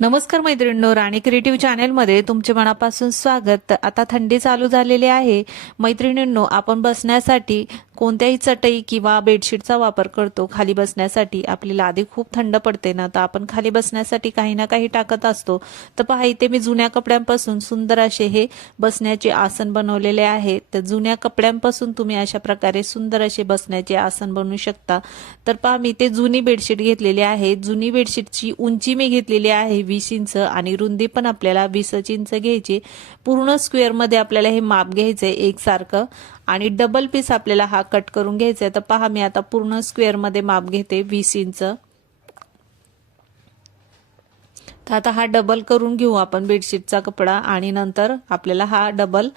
नमस्कार मैत्रिणींनो राणी क्रिएटिव्ह चॅनेलमध्ये तुमचे मनापासून स्वागत. आता थंडी चालू झालेली आहे. मैत्रिणींनो आपण बसण्यासाठी कोणत्याही चटई किंवा बेडशीटचा वापर करतो. खाली बसण्यासाठी आपली लादी खूप थंड पडते ना तर आपण खाली बसण्यासाठी काही ना काही टाकत असतो. तर पहा इथे मी जुन्या कपड्यांपासून सुंदर असे हे बसण्याचे आसन बनवलेले आहे. तर जुन्या कपड्यांपासून तुम्ही अशा प्रकारे सुंदर असे बसण्याचे आसन बनवू शकता. तर पहा मी ते जुनी बेडशीट घेतलेली आहे. जुनी बेडशीटची उंची मी घेतलेली आहे वीस इंच आणि रुंदी पण आपल्याला वीस इंच घ्यायची. पूर्ण स्क्वेअरमध्ये आपल्याला हे माप घ्यायचंय एकसारखं. आणि डबल पीस आपल्याला हा कट करून घ्यायचा आहे तर पहा मी आता पूर्ण स्क्वेअरमध्ये माप घेते वीस इंच. तर आता हा डबल करून घेऊ आपण बेडशीटचा कपडा. आणि नंतर आपल्याला हा डबल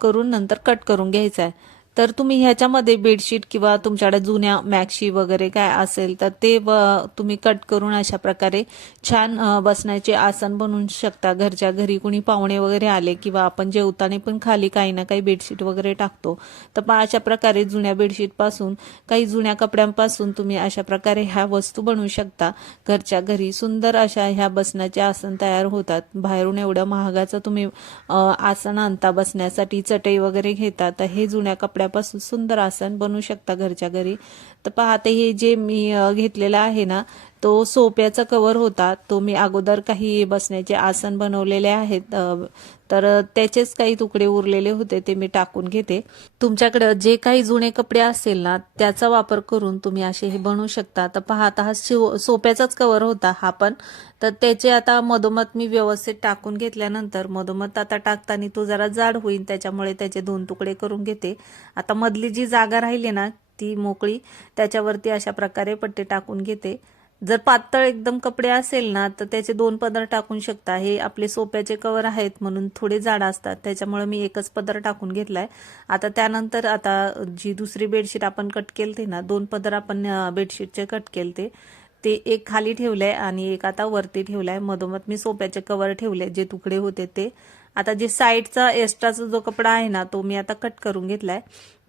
करून नंतर कट करून घ्यायचा आहे तर तुम्ही ह्याच्यामध्ये बेडशीट किंवा तुमच्याकडे जुन्या मॅक्शी वगैरे काय असेल तर ते व- तुम्ही कट करून अशा प्रकारे छान बसण्याचे आसन बनवू शकता. घरच्या घरी कुणी पाहुणे वगैरे आले किंवा आपण जेवताना पण खाली काही ना काही बेडशीट वगैरे टाकतो. तर पहा अशा प्रकारे जुन्या बेडशीटपासून काही जुन्या कपड्यांपासून तुम्ही अशा प्रकारे ह्या वस्तू बनवू शकता. घरच्या घरी सुंदर अशा ह्या बसण्याचे आसन तयार होतात. बाहेरून एवढं महागाचं तुम्ही आसन आणता बसण्यासाठी चटई वगैरे घेता तर हे जुन्या कपड्या कपड्यापासून सुंदर आसन बनवू शकता घरच्या घरी. तर पहा हे जे मी घेतलेला घेतलेलं आहे ना तो सोप्याचा कवर होता. तो मी अगोदर काही बसण्याचे आसन बनवलेले आहेत. तर त्याचेच काही तुकडे उरलेले होते ते मी टाकून घेते. तुमच्याकडे जे काही जुने कपडे असेल ना त्याचा वापर करून तुम्ही असे हे बनवू शकता. तर पाहता हा शिव सोप्याचाच कवर होता हा पण. तर त्याचे आता मधोमध मी व्यवस्थित टाकून घेतल्यानंतर मधोमध आता टाकताना तो जरा जाड होईल त्याच्यामुळे त्याचे दोन तुकडे करून घेते. आता मधली जी जागा राहिली ना ती मोकळी त्याच्यावरती अशा प्रकारे पट्टे टाकून घेते. जर पातळ एकदम कपडे असेल ना तर त्याचे दोन पदर टाकून शकता. हे आपले सोप्याचे कवर आहेत म्हणून थोडे जाड असतात. त्याच्यामुळे मी एकच पदर टाकून घेतलाय. आता त्यानंतर आता जी दुसरी बेडशीट आपण कट केलते ना दोन पदर आपण बेडशीटचे कट केलते. ते एक खाली ठेवलंय आणि एक आता वरती ठेवलाय. मधोमध मी सोप्याचे कवर ठेवले जे तुकडे होते ते. आता जे साईडचा एक्स्ट्राचा जो कपडा आहे ना तो मी आता कट करून घेतलाय.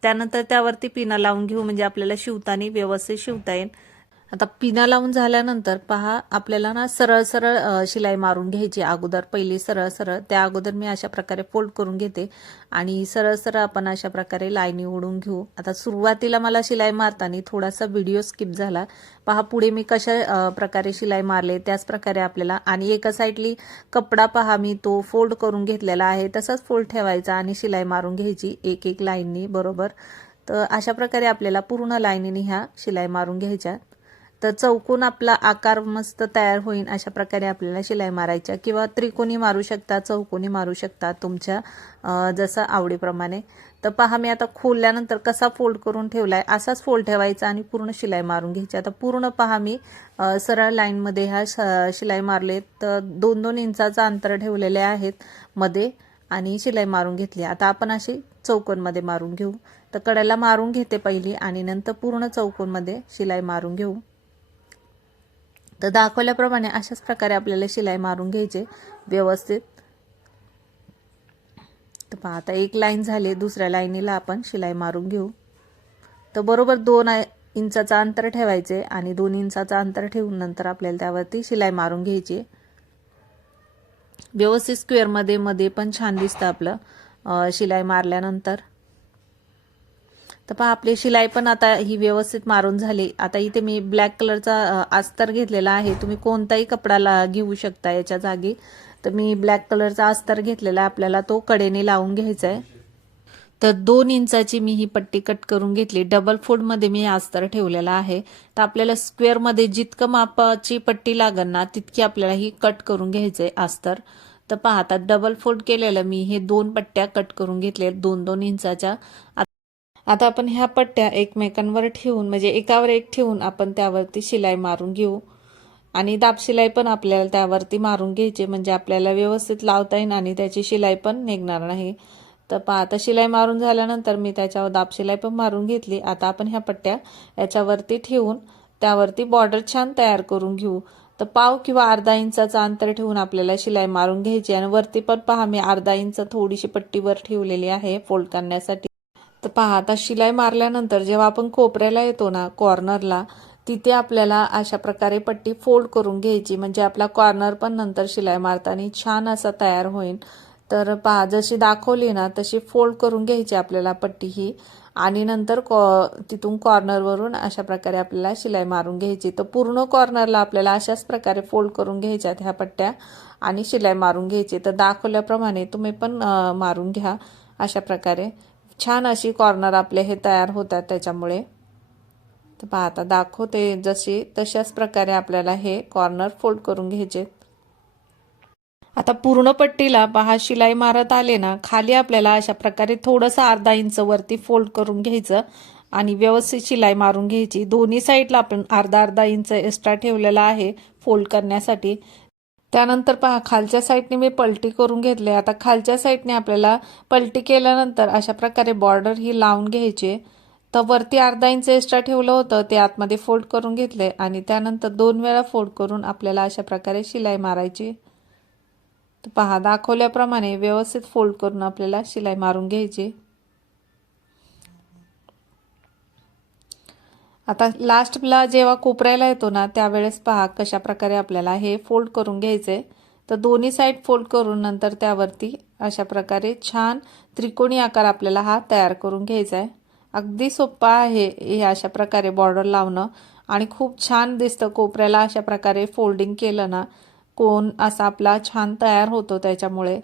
त्यानंतर त्यावरती पिना लावून घेऊ म्हणजे आपल्याला शिवताना व्यवस्थित शिवता येईल. आता पिना लावून झाल्यानंतर पहा आपल्याला ना सरळ सरळ शिलाई मारून घ्यायची अगोदर पहिली सरळ सरळ त्या अगोदर मी अशा प्रकारे फोल्ड करून घेते. आणि सरळ सरळ आपण अशा प्रकारे लाईनी ओढून घेऊ. आता सुरुवातीला मला शिलाई मारताना थोडासा व्हिडिओ स्किप झाला. पहा पुढे मी कशा प्रकारे शिलाई मारले त्याच प्रकारे आपल्याला. आणि एका साईडली कपडा पहा मी तो फोल्ड करून घेतलेला आहे. तसाच फोल्ड ठेवायचा आणि शिलाई मारून घ्यायची एक एक लाईननी बरोबर. तर अशा प्रकारे आपल्याला पूर्ण लाईनीने ह्या शिलाई मारून घ्यायच्या. तर चौकोन आपला आकार मस्त तयार होईल अशा प्रकारे आपल्याला शिलाई मारायच्या. किंवा त्रिकोणी मारू शकता चौकोनी मारू शकता तुमच्या जसं आवडीप्रमाणे. तर पहा मी आता खोलल्यानंतर कसा फोल्ड करून ठेवला आहे असाच फोल्ड ठेवायचा आणि पूर्ण शिलाई मारून घ्यायची. आता पूर्ण पहा मी सरळ लाईनमध्ये ह्या श- शिलाई मारले तर दोन दोन इंचाचं अंतर ठेवलेले आहेत मध्ये आणि शिलाई मारून घेतली. आता आपण अशी चौकोनमध्ये मारून घेऊ. तर कड्याला मारून घेते पहिली आणि नंतर पूर्ण चौकोनमध्ये शिलाई मारून घेऊ. तर दाखवल्याप्रमाणे अशाच प्रकारे आपल्याला शिलाई मारून घ्यायचे व्यवस्थित. तर पहा आता एक लाईन झाली दुसऱ्या लाईनीला आपण शिलाई मारून घेऊ. तर बरोबर दोन इंचाचं अंतर ठेवायचे आणि दोन इंचाचं अंतर ठेवून नंतर आपल्याला त्यावरती शिलाई मारून घ्यायची. व्यवस्थित स्क्वेअरमध्ये मध्ये पण छान दिसतं आपलं शिलाई मारल्यानंतर. तर पहा आपली शिलाई पण आता ही व्यवस्थित मारून झाली. आता इथे मी ब्लॅक कलरचा अस्तर घेतलेला आहे. तुम्ही कोणताही कपडा घेऊ शकता याच्या जागी. तर मी ब्लॅक कलरचा अस्तर घेतलेला आहे. आपल्याला तो कडेने लावून घ्यायचा आहे तर दोन इंचाची मी ही पट्टी कट करून घेतली. डबल फोल्डमध्ये मी हे अस्तर ठेवलेला आहे. तर आपल्याला स्क्वेअरमध्ये जितकं मापाची पट्टी लागेल ना तितकी आपल्याला ही कट करून घ्यायचं आहे अस्तर. तर पाहता डबल फोल्ड केलेलं मी हे दोन पट्ट्या कट करून घेतले दोन दोन इंचाच्या. आता आपण ह्या पट्ट्या एकमेकांवर ठेवून म्हणजे एकावर एक ठेवून आपण त्यावरती शिलाई मारून घेऊ. आणि दाब शिलाई पण आपल्याला त्यावरती मारून घ्यायची म्हणजे आपल्याला व्यवस्थित लावता येईल आणि त्याची शिलाई पण निघणार नाही. तर पहा आता शिलाई मारून झाल्यानंतर मी त्याच्यावर दाब शिलाई पण मारून घेतली. आता आपण ह्या पट्ट्या याच्यावरती ठेवून त्यावरती बॉर्डर छान तयार करून घेऊ. तर पाव किंवा अर्धा इंचाचं अंतर ठेवून आपल्याला शिलाई मारून घ्यायची. आणि वरती पण पहा मी अर्धा इंच थोडीशी पट्टीवर ठेवलेली आहे फोल्ड करण्यासाठी. तर पहा आता शिलाई मारल्यानंतर जेव्हा आपण कोपऱ्याला येतो ना कॉर्नरला तिथे आपल्याला अशा प्रकारे पट्टी फोल्ड करून घ्यायची. म्हणजे आपला कॉर्नर पण नंतर शिलाई मारताना छान असा तयार होईल तर पहा जशी दाखवली ना तशी फोल्ड करून घ्यायची आपल्याला पट्टी ही. आणि नंतर कॉ तिथून कॉर्नरवरून अशा प्रकारे आपल्याला शिलाई मारून घ्यायची. तर पूर्ण कॉर्नरला आपल्याला अशाच प्रकारे फोल्ड करून घ्यायच्यात ह्या पट्ट्या आणि शिलाई मारून घ्यायची. तर दाखवल्याप्रमाणे तुम्ही पण मारून घ्या अशा प्रकारे. छान अशी कॉर्नर आपले हे तयार होतात त्याच्यामुळे. तर पहा आता दाखवते जशी तशाच प्रकारे आपल्याला हे कॉर्नर फोल्ड करून घ्यायचे. आता पूर्ण पट्टीला पहा शिलाई मारत आले ना खाली आपल्याला अशा प्रकारे थोडंसं अर्धा इंच वरती फोल्ड करून घ्यायचं आणि व्यवस्थित शिलाई मारून घ्यायची. दोन्ही साईडला आपण अर्धा अर्धा इंच एक्स्ट्रा ठेवलेला आहे फोल्ड करण्यासाठी. त्यानंतर पहा खालच्या साईडने मी पलटी करून घेतले. आता खालच्या साईडने आपल्याला पलटी केल्यानंतर अशा प्रकारे बॉर्डर ही लावून घ्यायची. तर वरती अर्धा इंच एक्स्ट्रा ठेवलं होतं ते आतमध्ये फोल्ड करून घेतले आणि त्यानंतर दोन वेळा फोल्ड करून आपल्याला अशा प्रकारे शिलाई मारायची. तर पहा दाखवल्याप्रमाणे व्यवस्थित फोल्ड करून आपल्याला शिलाई मारून घ्यायची. आता लास्टला जेव्हा कोपऱ्याला येतो ना त्यावेळेस पहा कशा प्रकारे आपल्याला हे फोल्ड करून घ्यायचे तर दोन्ही साईड फोल्ड करून नंतर त्यावरती अशा प्रकारे छान त्रिकोणी आकार आपल्याला हा तयार करून घ्यायचा आहे अगदी सोप्पा आहे हे अशा प्रकारे बॉर्डर लावणं. आणि खूप छान दिसतं कोपऱ्याला अशा प्रकारे फोल्डिंग केलं ना कोण असा आपला छान तयार होतो त्याच्यामुळे.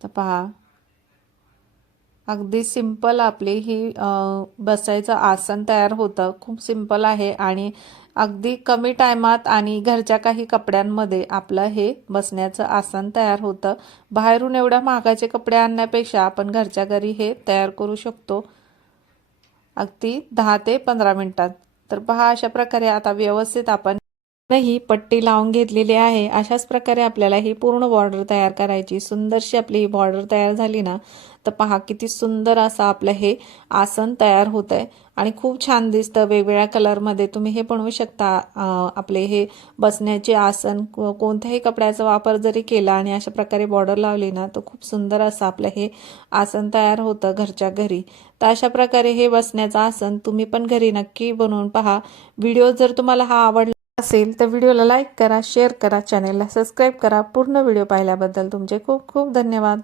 तर पहा. अगदी सिंपल आपली ही बसायचं आसन तयार होतं. खूप सिंपल आहे आणि अगदी कमी टायमात आणि घरच्या काही कपड्यांमध्ये आपलं हे बसण्याचं आसन तयार होतं. बाहेरून एवढ्या महागाचे कपडे आणण्यापेक्षा आपण घरच्या घरी हे तयार करू शकतो. अगदी दहा ते पंधरा मिनिटात. तर पहा अशा प्रकारे आता व्यवस्थित आपण ही पट्टी लावून घेतलेली आहे. अशाच प्रकारे आपल्याला ही पूर्ण बॉर्डर तयार करायची. सुंदरशी आपली ही बॉर्डर तयार झाली ना तर पहा किती सुंदर असं आपलं हे आसन तयार होत आहे आणि खूप छान दिसतं वेगवेगळ्या कलरमध्ये. तुम्ही हे बनवू शकता आपले हे बसण्याचे आसन को- कोणत्याही कपड्याचा वापर जरी केला आणि अशा प्रकारे बॉर्डर लावली ना तर खूप सुंदर असं आपलं हे आसन तयार होतं घरच्या घरी. तर अशा प्रकारे हे बसण्याचं आसन तुम्ही पण घरी नक्की बनवून पहा. व्हिडिओ जर तुम्हाला हा आवडला असेल तर व्हिडिओला लाईक करा शेअर करा चॅनेलला सबस्क्राईब करा. पूर्ण व्हिडिओ पाहिल्याबद्दल तुमचे खूप खूप धन्यवाद.